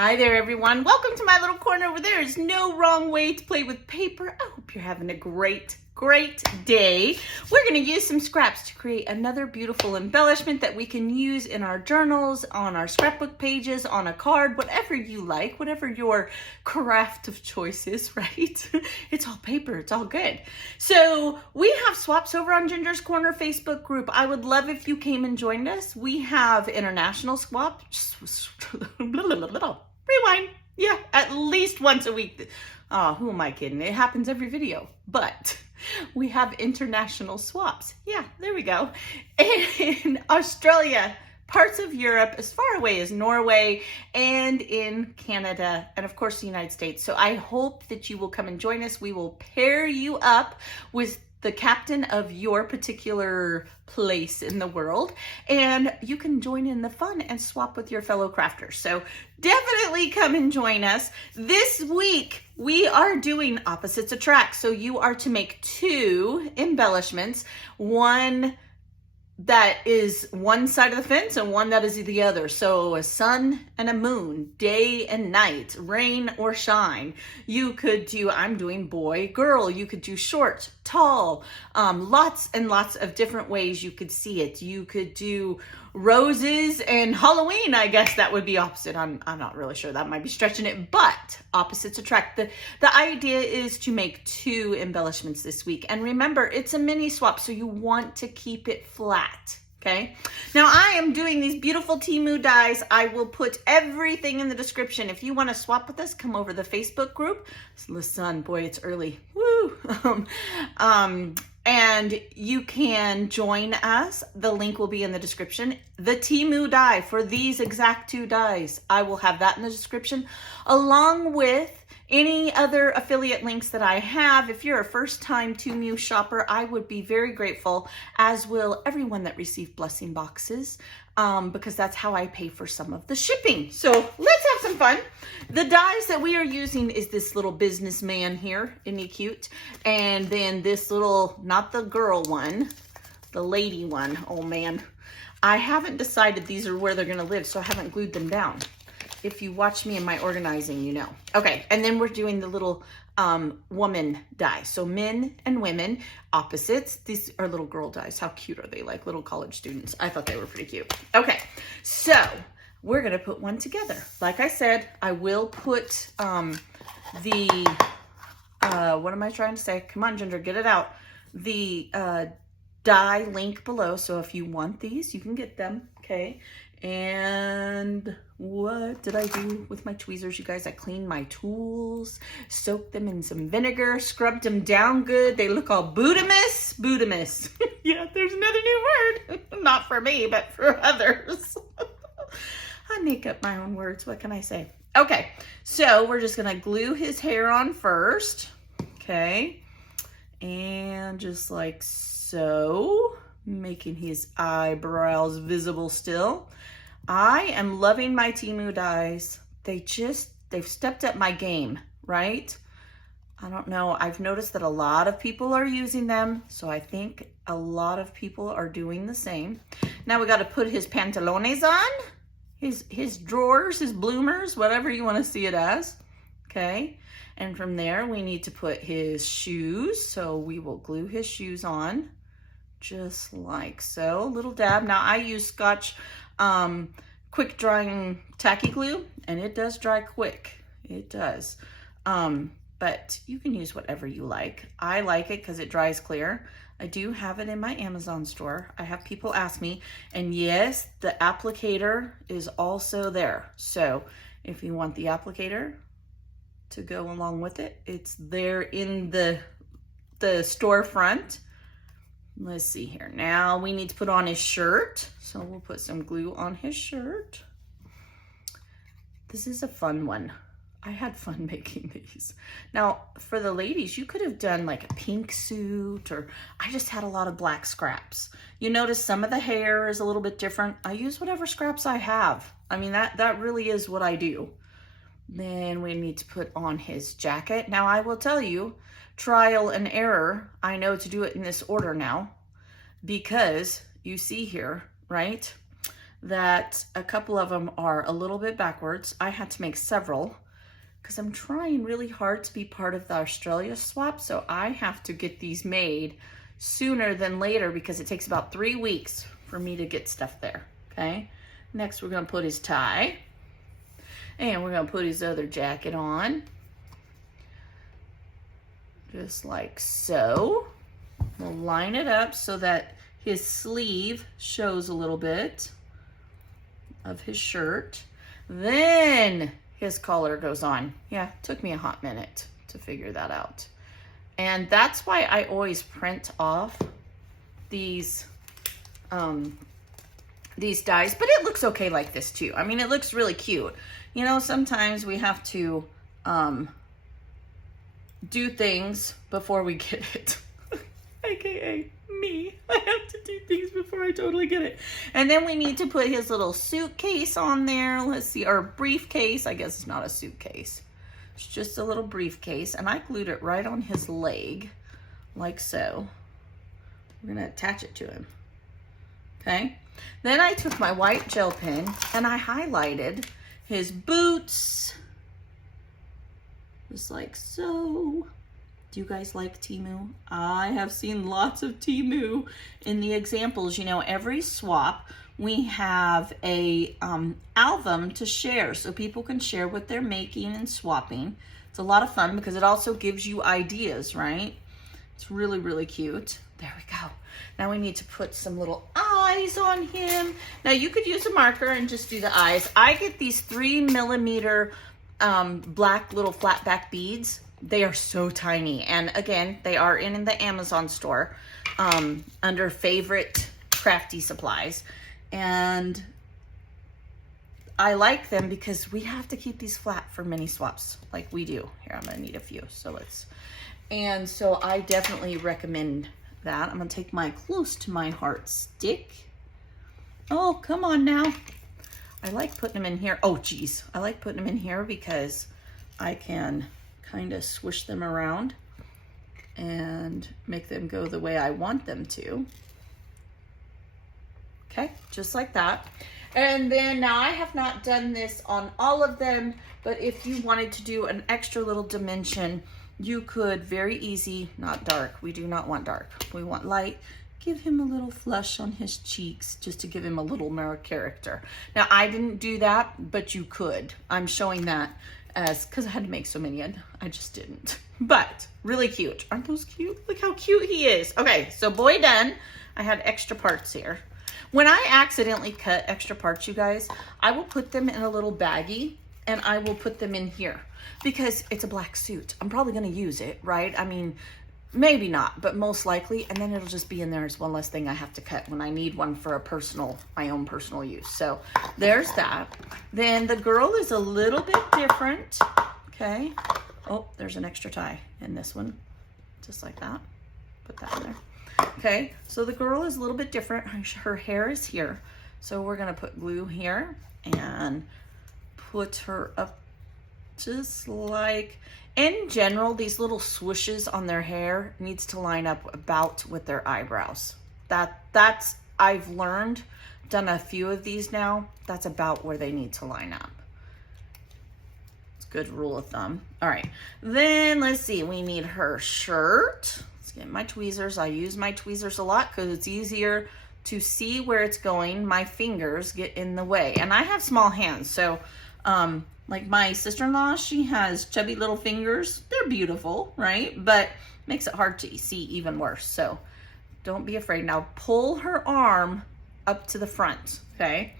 Hi there, everyone. Welcome to my little corner where there is no wrong way to play with paper. I hope you're having a great day. We're going to use some scraps to create another beautiful embellishment that we can use in our journals, on our scrapbook pages, on a card, whatever you like, whatever your craft of choice is, right? It's all paper. It's all good. So we have swaps over on Ginger's Corner Facebook group. I would love if you came and joined us. We have international swaps. Rewind. Yeah, at least once a week. Oh, who am I kidding? It happens every video, but we have international swaps. Yeah, there we go. In Australia, parts of Europe, as far away as Norway, and in Canada, and of course the United States. So I hope that you will come and join us. We will pair you up with the captain of your particular place in the world, and you can join in the fun and swap with your fellow crafters. So definitely come and join us. This week, we are doing opposites attract. So you are to make two embellishments, one that is one side of the fence and one that is the other. So a sun and a moon, day and night, rain or shine. You could do, I'm doing boy, girl. You could do short, tall, lots and lots of different ways you could see it. You could do roses and Halloween. I guess that would be opposite. I'm not really sure. That might be stretching it, but opposites attract. The idea is to make two embellishments this week. And remember, it's a mini swap, so you want to keep it flat. Okay. Now I am doing these beautiful Temu dies. I will put everything in the description. If you want to swap with us, come over to the Facebook group. It's the sun, boy, it's early. Woo! And you can join us. The link will be in the description. The Temu die for these exact two dies, I will have that in the description, along with any other affiliate links that I have. If you're a first-time Temu shopper, I would be very grateful, as will everyone that received blessing boxes, because that's how I pay for some of the shipping. So let's have some fun. The dies that we are using is this little businessman here. Isn't he cute? And then this little, not the girl one, the lady one. Oh man, I haven't decided these are where they're gonna live, so I haven't glued them down. If you watch me in my organizing, you know. Okay, and then we're doing the little woman die. So men and women, opposites. These are little girl dies. How cute are they? Like little college students. I thought they were pretty cute. Okay, so we're gonna put one together. Like I said, I will put what am I trying to say? Come on, Ginger, get it out. The die link below. So if you want these, you can get them, okay? And what did I do with my tweezers, you guys? I cleaned my tools, soaked them in some vinegar, scrubbed them down good. They look all Budamus. Yeah, there's another new word. Not for me, but for others. I make up my own words. What can I say? Okay, so we're just gonna glue his hair on first. Okay, and just like so, making his eyebrows visible still. I am loving my Temu dies. They've stepped up my game, right? I don't know. I've noticed that a lot of people are using them, so I think a lot of people are doing the same. Now we got to put his pantalones on, his drawers, his bloomers, whatever you want to see it as. Okay. And from there, we need to put his shoes. So we will glue his shoes on just like so. Little dab. Now I use Scotch quick drying tacky glue, and it does dry quick. It does. But you can use whatever you like. I like it because it dries clear. I do have it in my Amazon store. I have people ask me, and yes, the applicator is also there. So if you want the applicator to go along with it, it's there in the storefront. Let's see here. Now we need to put on his shirt. So we'll put some glue on his shirt. This is a fun one. I had fun making these. Now for the ladies, you could have done like a pink suit, or I just had a lot of black scraps. You notice some of the hair is a little bit different. I use whatever scraps I have. I mean, that really is what I do. Then we need to put on his jacket. Now I will tell you, trial and error, I know to do it in this order now, because you see here, right? that a couple of them are a little bit backwards. I had to make several because I'm trying really hard to be part of the Australia swap. So I have to get these made sooner than later because it takes about 3 weeks for me to get stuff there, okay? Next, we're gonna put his tie. And we're gonna put his other jacket on. Just like so. We'll line it up so that his sleeve shows a little bit of his shirt. Then his collar goes on. Yeah, it took me a hot minute to figure that out. And that's why I always print off these dies, but it looks okay like this too. I mean, it looks really cute. You know, sometimes we have to do things before we get it. AKA me. I have to do things before I totally get it. And then we need to put his little suitcase on there. Let's see, or briefcase. I guess it's not a suitcase. It's just a little briefcase. And I glued it right on his leg, like so. We're gonna attach it to him. Okay. Then I took my white gel pen and I highlighted his boots. Just like so. Do you guys like Temu? I have seen lots of Temu in the examples. You know, every swap, we have a album to share so people can share what they're making and swapping. It's a lot of fun because it also gives you ideas, right? It's really, really cute. There we go. Now we need to put some little eyes on him. Now you could use a marker and just do the eyes. I get these 3mm black little flat back beads. They are so tiny. And again, they are in the Amazon store under favorite crafty supplies. And I like them because we have to keep these flat for mini swaps like we do. Here, I'm gonna need a few. And so I definitely recommend that. I'm gonna take my close to my heart stick. Oh, come on now. I like putting them in here. Oh, geez. I like putting them in here because I can kind of swish them around and make them go the way I want them to. Okay, just like that. And then now I have not done this on all of them, but if you wanted to do an extra little dimension, you could very easy, not dark. We do not want dark. We want light. Give him a little flush on his cheeks just to give him a little more character. Now, I didn't do that, but you could. I'm showing that as, because I had to make so many, I just didn't. But really cute. Aren't those cute? Look how cute he is. Okay, so boy done. I had extra parts here. When I accidentally cut extra parts, you guys, I will put them in a little baggie and I will put them in here because it's a black suit. I'm probably gonna use it, right? I mean, maybe not, but most likely, and then it'll just be in there as one less thing I have to cut when I need one for my own personal use. So there's that. Then the girl is a little bit different, okay? Oh, there's an extra tie in this one, just like that. Put that in there. Okay, so the girl is a little bit different. Her hair is here. So we're gonna put glue here and put her up just like, in general, these little swooshes on their hair needs to line up about with their eyebrows. That's, I've learned, done a few of these now, that's about where they need to line up. It's a good rule of thumb. All right, then let's see, we need her shirt. Let's get my tweezers. I use my tweezers a lot because it's easier to see where it's going. My fingers get in the way, and I have small hands, so like my sister-in-law, she has chubby little fingers. They're beautiful, right? But makes it hard to see even worse. So don't be afraid. Now pull her arm up to the front, okay?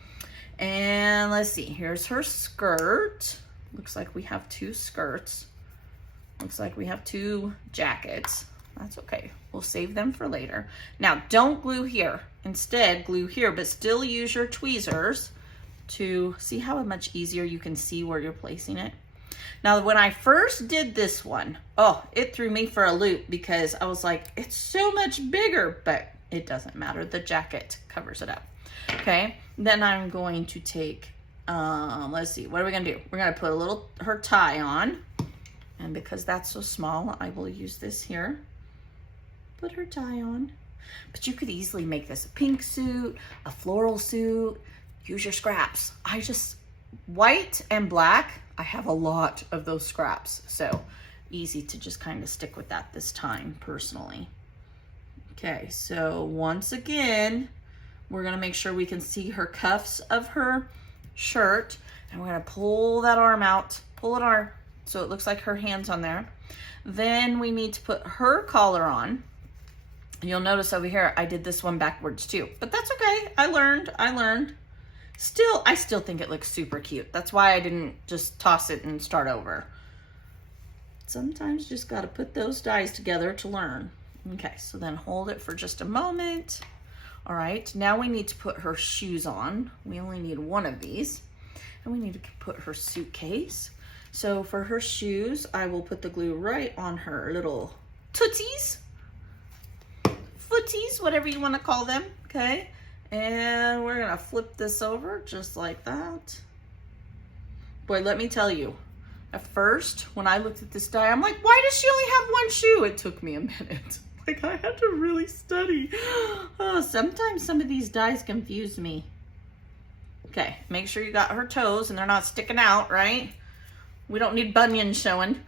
And let's see, here's her skirt. Looks like we have 2 skirts. Looks like we have 2 jackets. That's okay. We'll save them for later. Now don't glue here. Instead, glue here, but still use your tweezers to see how much easier you can see where you're placing it. Now, when I first did this one, oh, it threw me for a loop because I was like, it's so much bigger, but it doesn't matter. The jacket covers it up. Okay, then I'm going to take, let's see, what are we gonna do? We're gonna put her tie on, and because that's so small, I will use this here. Put her tie on. But you could easily make this a pink suit, a floral suit, use your scraps. White and black, I have a lot of those scraps. So easy to just kind of stick with that this time, personally. Okay, so once again, we're gonna make sure we can see her cuffs of her shirt, and we're gonna pull that arm out, pull it on, so it looks like her hand's on there. Then we need to put her collar on. And you'll notice over here, I did this one backwards too, but that's okay. I learned. I still think it looks super cute. That's why I didn't just toss it and start over. Sometimes you just gotta put those dies together to learn. Okay, so then hold it for just a moment. All right, now we need to put her shoes on. We only need one of these. And we need to put her suitcase. So for her shoes, I will put the glue right on her little tootsies, footsies, whatever you want to call them, okay? And we're gonna flip this over just like that. Boy, let me tell you, at first, when I looked at this die, I'm like, why does she only have one shoe? It took me a minute. Like, I had to really study. Oh, sometimes some of these dies confuse me. Okay, make sure you got her toes and they're not sticking out, right? We don't need bunions showing.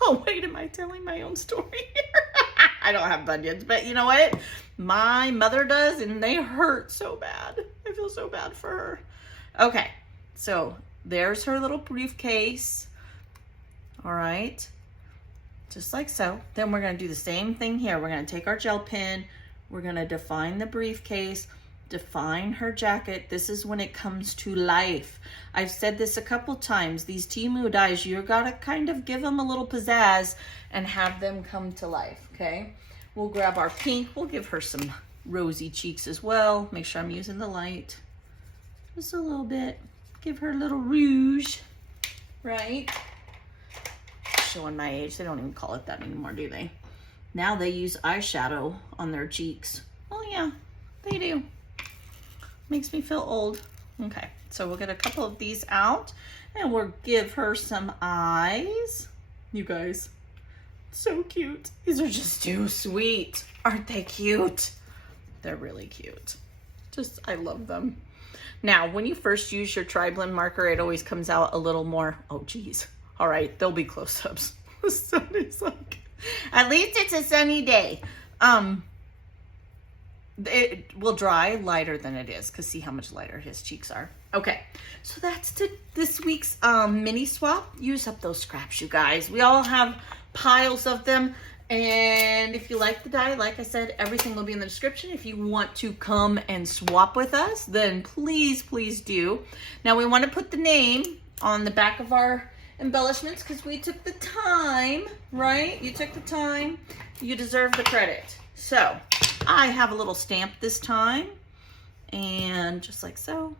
Oh, wait, am I telling my own story here? I don't have bunions, but you know what? My mother does, and they hurt so bad. I feel so bad for her. Okay, so there's her little briefcase. All right, just like so. Then we're gonna do the same thing here. We're gonna take our gel pen. We're gonna define the briefcase, define her jacket. This is when it comes to life. I've said this a couple times. These Temu dies, you gotta kind of give them a little pizzazz and have them come to life, okay? We'll grab our pink. We'll give her some rosy cheeks as well. Make sure I'm using the light. Just a little bit. Give her a little rouge, right? Showing my age. They don't even call it that anymore, do they? Now they use eyeshadow on their cheeks. Oh yeah, they do. Makes me feel old. Okay, so we'll get a couple of these out and we'll give her some eyes. You guys, so cute. These are just too sweet. Aren't they cute? They're really cute. I love them. Now, when you first use your tri-blend marker, it always comes out a little more, oh geez. All right, there'll be close-ups. The sun is like, at least it's a sunny day. It will dry lighter than it is, because see how much lighter his cheeks are. Okay, so that's this week's mini swap. Use up those scraps, you guys. We all have piles of them, and if you like the die, like I said, everything will be in the description. If you want to come and swap with us, then please do. Now we want to put the name on the back of our embellishments because we took the time, right? You took the time, you deserve the credit. So I have a little stamp this time, and just like so.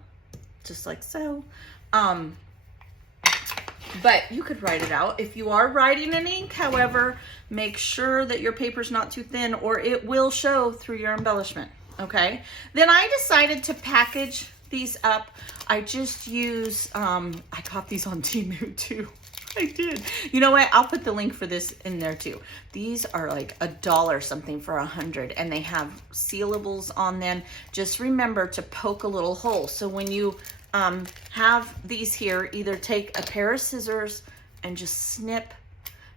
But you could write it out. If you are writing in ink, however, make sure that your paper's not too thin or it will show through your embellishment, okay? Then I decided to package these up. I just use, I got these on Temu too. I did. You know what? I'll put the link for this in there too. These are like $1 something for 100, and they have sealables on them. Just remember to poke a little hole. So when you have these here, either take a pair of scissors and just snip.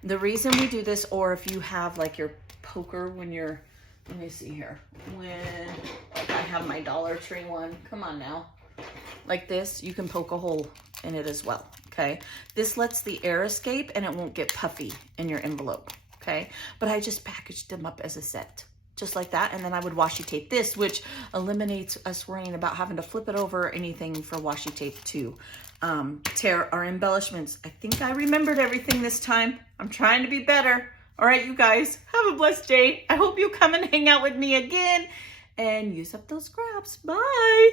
The reason we do this, or if you have like your poker when you're, let me see here, when like I have my Dollar Tree one, come on now, like this, you can poke a hole in it as well, okay? This lets the air escape and it won't get puffy in your envelope, okay? But I just packaged them up as a set, just like that, and then I would washi tape this, which eliminates us worrying about having to flip it over or anything for washi tape to tear our embellishments. I think I remembered everything this time. I'm trying to be better. All right, you guys, have a blessed day. I hope you come and hang out with me again and use up those scraps. Bye.